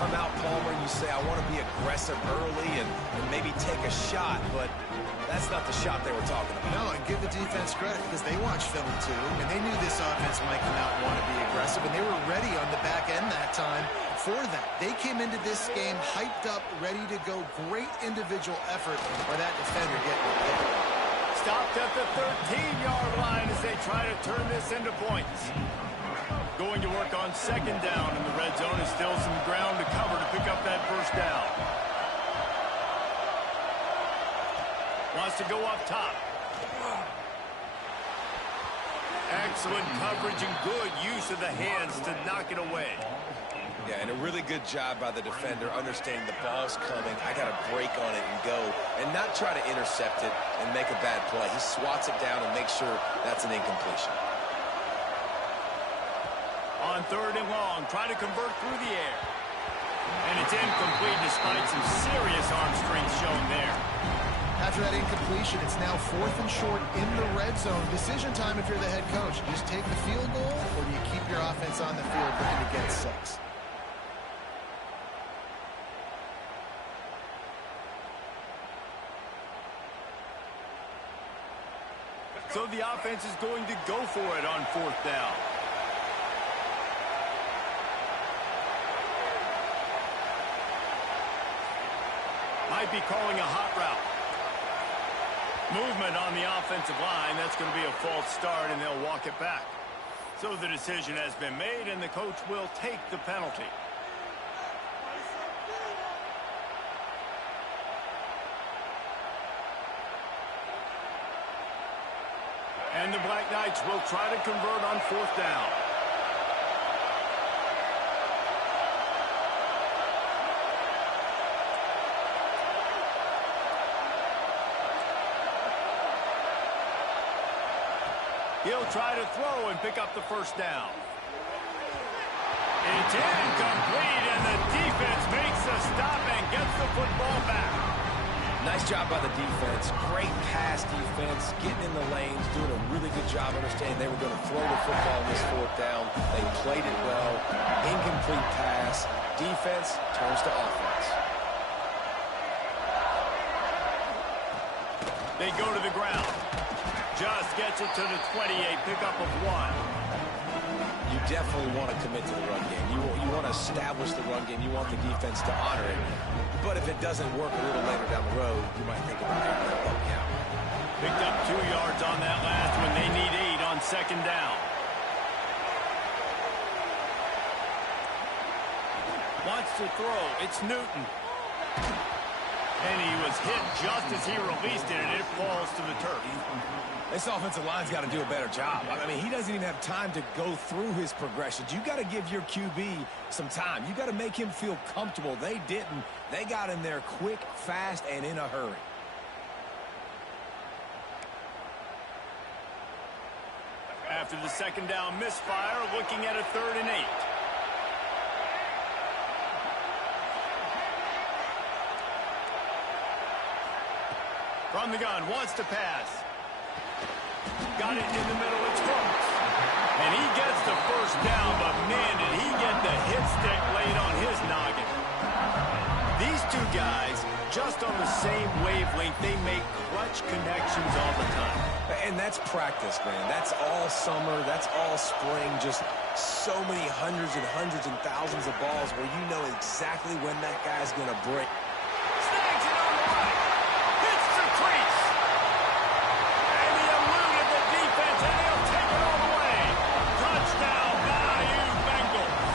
come out, Palmer, and you say, I want to be aggressive early and maybe take a shot, but that's not the shot they were talking about. No, and give the defense credit because they watched film too, and they knew this offense might come out and want to be aggressive, and they were ready on the back end that time for that. They came into this game hyped up, ready to go. Great individual effort by that defender getting it there. Stopped at the 13-yard line as they try to turn this into points. Going to work on second down in the red zone. Is still some ground to cover to pick up that first down. Wants to go up top. Excellent coverage and good use of the hands to knock it away. Yeah, and a really good job by the defender understanding the ball's coming. I got to break on it and go and not try to intercept it and make a bad play. He swats it down and makes sure that's an incompletion. On third and long, trying to convert through the air. And it's incomplete despite some serious arm strength shown there. After that incompletion, it's now 4th and short in the red zone. Decision time if you're the head coach. Just take the field goal, or do you keep your offense on the field looking to get 6? So the offense is going to go for it on 4th down. Might be calling a hot route. Movement on the offensive line. That's going to be a false start, and they'll walk it back. So the decision has been made, and the coach will take the penalty. And the Black Knights will try to convert on 4th down. He'll try to throw and pick up the first down. It's incomplete, and the defense makes a stop and gets the football back. Nice job by the defense. Great pass defense, getting in the lanes, doing a really good job understanding they were going to throw the football in this 4th down. They played it well. Incomplete pass. Defense turns to offense. They go to the ground. Just gets it to the 28, pickup of 1. You definitely want to commit to the run game. You want to establish the run game. You want the defense to honor it. But if it doesn't work a little later down the road, you might think about help me out. Picked up 2 yards on that last one. They need 8 on second down. Wants to throw. It's Newton. And he was hit just as he released it, and it falls to the turf. This offensive line's got to do a better job. I mean, he doesn't even have time to go through his progressions. You got to give your QB some time. You got to make him feel comfortable. They didn't. They got in there quick, fast, and in a hurry. After the second down misfire, looking at a 3rd and 8. From the gun, wants to pass. Got it in the middle, it's Brooks. And he gets the first down, but man, did he get the hit stick laid on his noggin. These two guys, just on the same wavelength, they make clutch connections all the time. And that's practice, man. That's all summer. That's all spring. Just so many hundreds and thousands of balls where you know exactly when that guy's going to break. Snags it on the right. Hits the crease. And he eluded the defense, and he'll take it all the way. Touchdown, Bayou Bengals.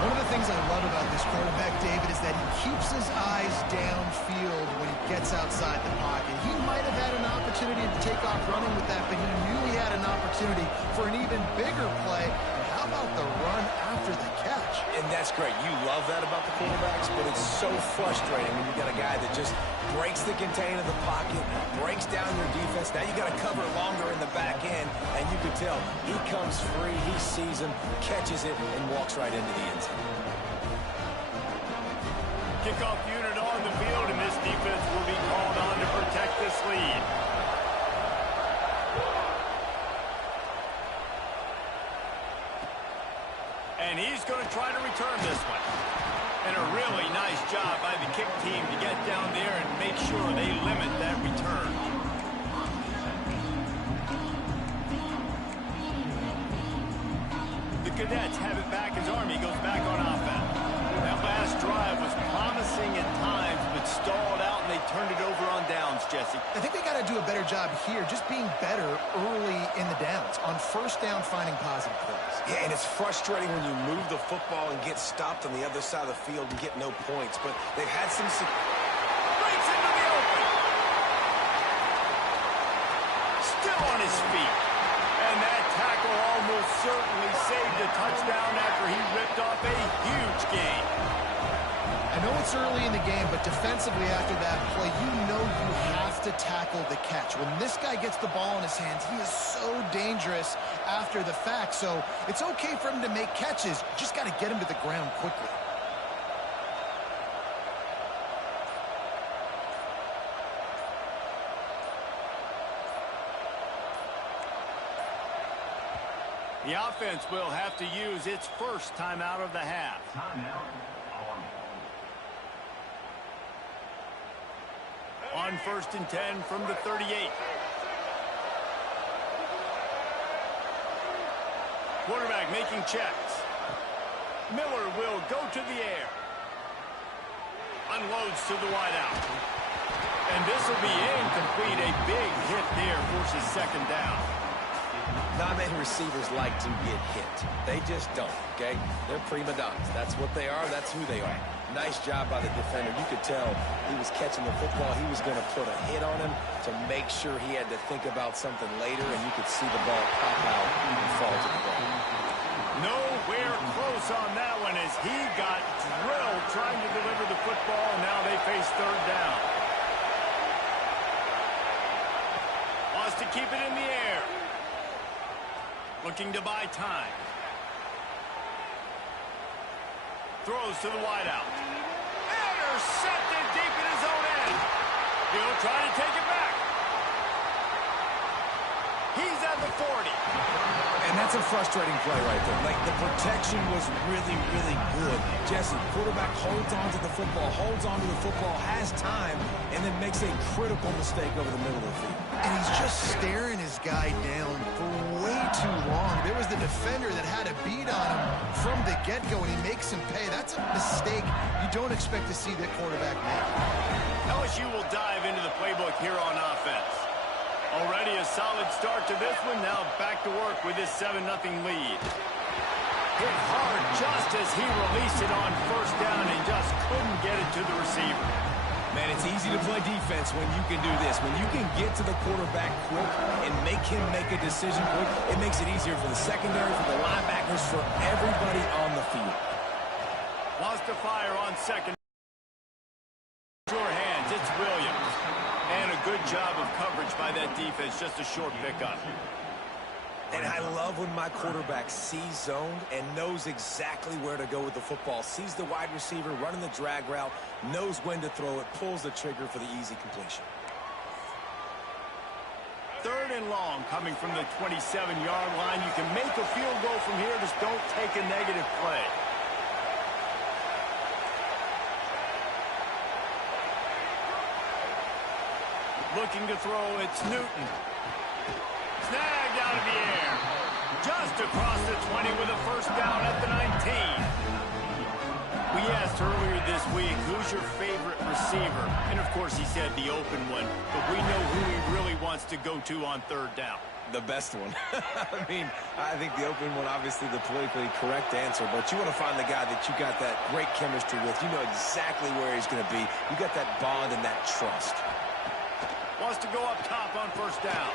One of the things I love about this quarterback, David, is that he keeps his eyes downfield when he gets outside the pocket. He might have had an opportunity to take off running with that, but he knew he had an opportunity for an even bigger play. And how about the run after the catch? And that's great. You love that about the quarterbacks, but it's so frustrating when you got a guy that just breaks the contain of the pocket, breaks down your defense. Now you got to cover longer in the back end, and you can tell he comes free, he sees him, catches it, and walks right into the end zone. Kickoff unit on the field, and this defense will be called on to protect this lead. And he's going to try to return this one. And a really nice job by the kick team to get down there and make sure they limit that return. The Cadets have it back as Army goes back on offense. That last drive was promising at times, but stalled out, and they turned it over on downs, Jesse. I think they got to do a better job here, just being better early in the downs. On first down, finding positive plays. Yeah, and it's frustrating when you move the football and get stopped on the other side of the field and get no points. But they've had some... Breaks into the open. Still on his feet. And that tackle almost certainly saved a touchdown after he ripped off a huge gain. I know it's early in the game, but defensively after that play, you know you have to tackle the catch. When this guy gets the ball in his hands, he is so dangerous after the fact. So it's okay for him to make catches. You just got to get him to the ground quickly. The offense will have to use its first timeout of the half. On 1st and 10 from the 38. Quarterback making checks. Miller will go to the air. Unloads to the wideout. And this will be incomplete. A big hit there forces second down. Not many receivers like to get hit. They just don't, okay? They're prima donnas. That's what they are. That's who they are. Nice job by the defender. You could tell he was catching the football. He was going to put a hit on him to make sure he had to think about something later, and you could see the ball pop out and fall to the ground. Nowhere close on that one as he got drilled trying to deliver the football, and now they face third down. Wants to keep it in the air. Looking to buy time. Throws to the wideout. Intercepted deep in his own end. He'll try to take it back. He's at the 40. And that's a frustrating play right there. Like, the protection was really, really good. Jesse, quarterback holds on to the football, has time, and then makes a critical mistake over the middle of the field. And he's just staring his guy down for way too long. There was the defender that had a beat on him from the get-go, and he makes him pay. That's a mistake you don't expect to see that quarterback make. LSU will dive into the playbook here on offense. Already a solid start to this one. Now back to work with this 7-0 lead. Hit hard just as he released it on first down and just couldn't get it to the receiver. Man, it's easy to play defense when you can do this. When you can get to the quarterback quick and make him make a decision quick, it makes it easier for the secondary, for the linebackers, for everybody on the field. Wants to fire on second. Your hands, it's Williams. And a good job of coverage by that defense, just a short pickup. And I love when my quarterback sees zone and knows exactly where to go with the football. Sees the wide receiver running the drag route, knows when to throw it, pulls the trigger for the easy completion. 3rd and long coming from the 27-yard line. You can make a field goal from here, just don't take a negative play. Looking to throw, it's Newton. Snagged out of the air. Just across the 20 with a first down at the 19. We asked earlier this week, who's your favorite receiver? And of course he said the open one, but we know who he really wants to go to on 3rd down. The best one. I mean, I think the open one, obviously the politically correct answer, but you want to find the guy that you got that great chemistry with. You know exactly where he's going to be. You got that bond and that trust. Wants to go up top on first down.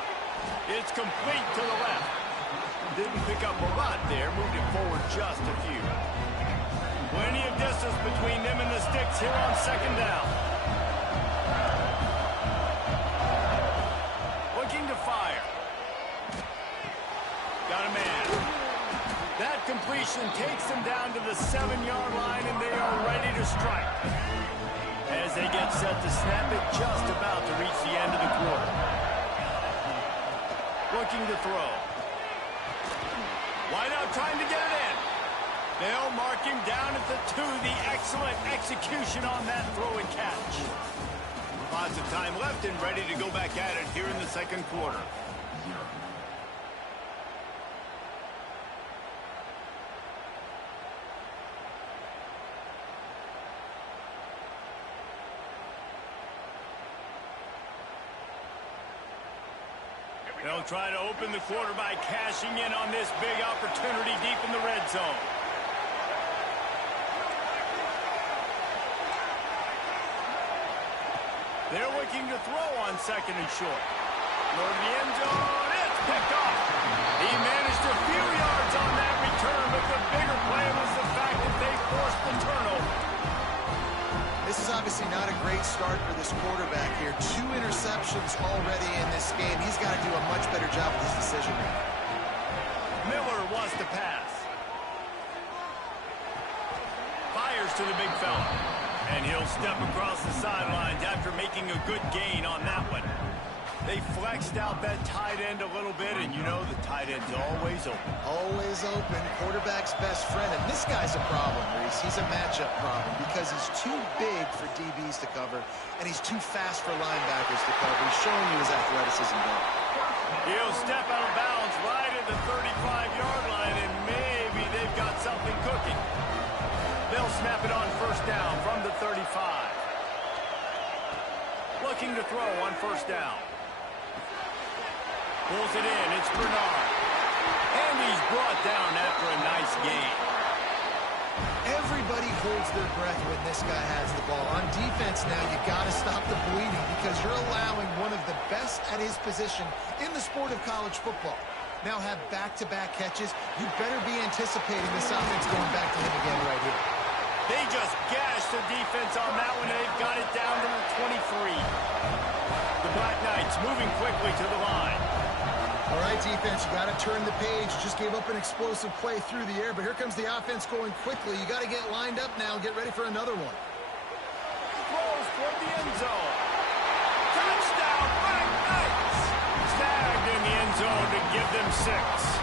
It's complete to the left. Didn't pick up a lot there. Moved it forward just a few. Plenty of distance between them and the sticks here on 2nd down. Looking to fire. Got a man. That completion takes them down to the 7-yard line, and they are ready to strike. As they get set to snap it, just about to reach the end of the quarter. Looking to throw. Wide out trying to get it in. They'll mark him down at the 2. The excellent execution on that throw and catch. Lots of time left and ready to go back at it here in the second quarter. They'll try to open the quarter by cashing in on this big opportunity deep in the red zone. They're looking to throw on second and short. Low to the end zone. It's picked off. He managed a few yards on that return, but the bigger play was the fact that they forced the turnover. This is obviously not a great start for this quarterback here. 2 interceptions already in this game. He's got to do a much better job with his decision making. Miller wants to pass. Fires to the big fella. And he'll step across the sidelines after making a good gain on that one. They flexed out that tight end a little bit, and you know the tight end's always open. Always open. Quarterback's best friend. And this guy's a problem, Reese. He's a matchup problem because he's too big for DBs to cover, and he's too fast for linebackers to cover. He's showing you his athleticism there. He'll step out of bounds right at the 35-yard line, and maybe they've got something cooking. They'll snap it on first down from the 35. Looking to throw on first down. Pulls it in. It's Bernard. And he's brought down after a nice gain. Everybody holds their breath when this guy has the ball. On defense now, you got to stop the bleeding because you're allowing one of the best at his position in the sport of college football. Now have back-to-back catches. You better be anticipating this offense going back to him again right here. They just gashed the defense on that one. They've got it down to the 23. The Black Knights moving quickly to the line. All right, defense, you got to turn the page. You just gave up an explosive play through the air, but here comes the offense going quickly. You got to get lined up now and get ready for another one. Throws toward the end zone. Touchdown, Black Knights! Snagged in the end zone to give them 6.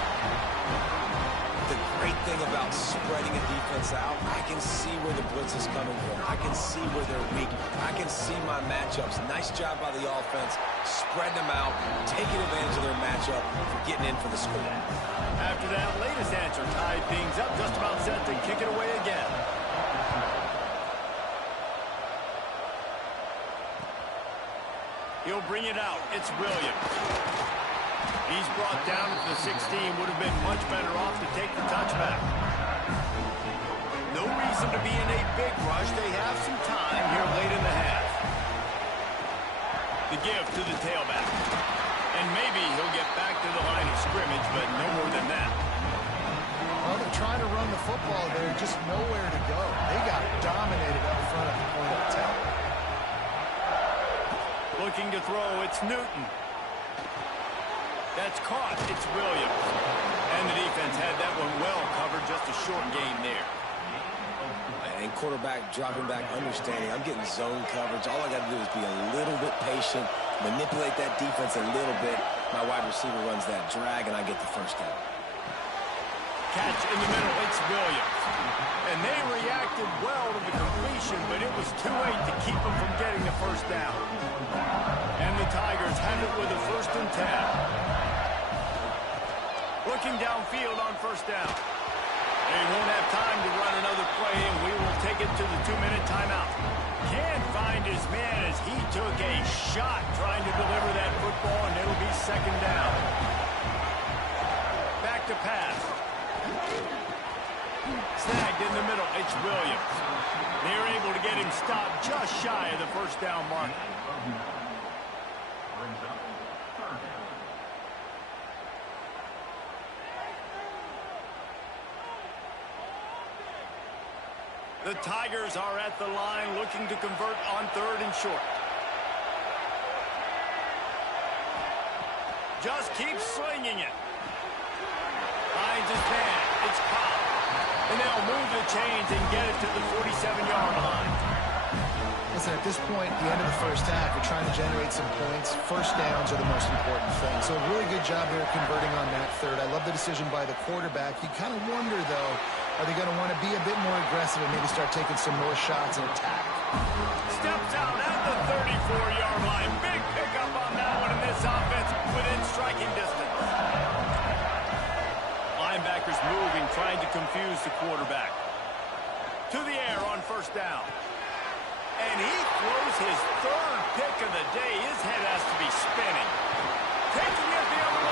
The great thing about spreading a defense out, I can see where the blitz is coming from. I can see where they're weak. I can see my matchups. Nice job by the offense, spreading them out, taking advantage of their matchup, and getting in for the score. After that latest answer tied things up, just about set to kick it away again. He'll bring it out. It's Williams. He's brought down at the 16. Would have been much better off to take the touchback. No reason to be in a big rush. They have some time here late in the half. The give to the tailback. And maybe he'll get back to the line of scrimmage, but no more than that. Well, they're trying to run the football there. Just nowhere to go. They got dominated up front at the point of attack. Looking to throw, it's Newton. That's caught. It's Williams. And the defense had that one well covered. Just a short gain there. And quarterback dropping back, understanding I'm getting zone coverage. All I got to do is be a little bit patient, manipulate that defense a little bit. My wide receiver runs that drag, and I get the first down. Catch in the middle. It's Williams. And they reacted well to the completion, but it was too late to keep them from getting the first down. And the Tigers have it with a 1st and 10. Looking downfield on first down. They won't have time to run another play, and we will take it to the 2-minute timeout. Can't find his man as he took a shot trying to deliver that football, and it'll be 2nd down. Back to pass. Snagged in the middle. It's Williams. They're able to get him stopped just shy of the first down mark. The Tigers are at the line looking to convert on 3rd and short. Just keeps slinging it. Finds his man. It's caught. And they'll move the chains and get it to the 47-yard line. Listen, at this point, the end of the first half, you're trying to generate some points. First downs are the most important thing. So a really good job there converting on that 3rd. I love the decision by the quarterback. You kind of wonder, though, Are they going to want to be a bit more aggressive and maybe start taking some more shots and attack? Steps out at the 34-yard line. Big pickup on that one in this offense within striking distance. Linebackers moving, trying to confuse the quarterback. To the air on first down. And he throws his third pick of the day. His head has to be spinning. Taking it the other